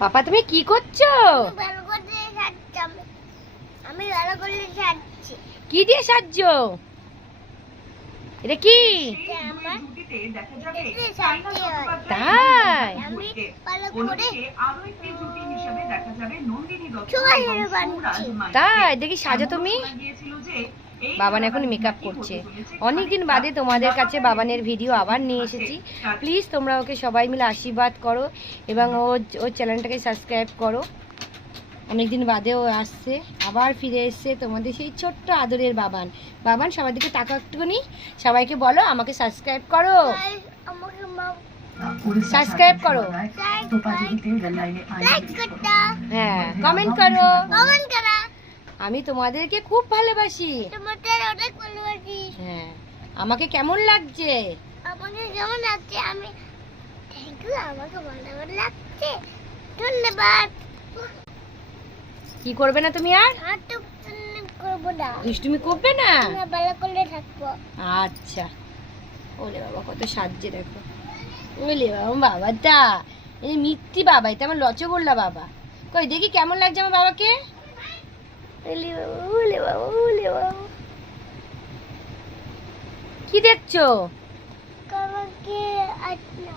পাপা তুমি কি করছো? আমি ভালো করে সাজছি। কি দিয়ে সাজছো? এটা কি? তাই আমি ভালো করে তাই দেখি সাজো তুমি। বাবান এখন মেকআপ করছে। অনেকদিন বাদে তোমাদের কাছে বাবানের ভিডিও আবার নিয়ে এসেছি। প্লিজ তোমরা ওকে সবাই মিলে আশীর্বাদ করো এবং ওর চ্যানেলটাকে সাবস্ক্রাইব করো। অনেকদিন বাদে ও আসছে, আবার ফিরে এসছে তোমাদের সেই ছোট্ট আদরের বাবান। বাবান সবার দিকে তাকাও একটুখানি, সবাইকে বলো আমাকে সাবস্ক্রাইব করো, সাবস্ক্রাইব করো, হ্যাঁ কমেন্ট করো। আমি তোমাদেরকে খুব ভালোবাসি। হ্যাঁ আমাকে কেমন লাগছে? আমাকে কেমন লাগছে? আমি থ্যাংক ইউ, আমাকে ভালো লাগছে, ধন্যবাদ। কি করবে না তুমি আর? আর তো করব না, দুষ্টুমি করবে না? আমি ভালো করে থাকবো। আচ্ছা। ওলে বাবা কত সাজছে দেখো। ওলে বাবা বাবাটা এই মিথ্যি বাবা, এটা আমার লচগোল্লা বাবা। কই দেখি কেমন লাগছে আমার বাবাকে। ওলে বাবা ওলে বাবা ওলে বাবা। কি দেখছো? কালকে আজ না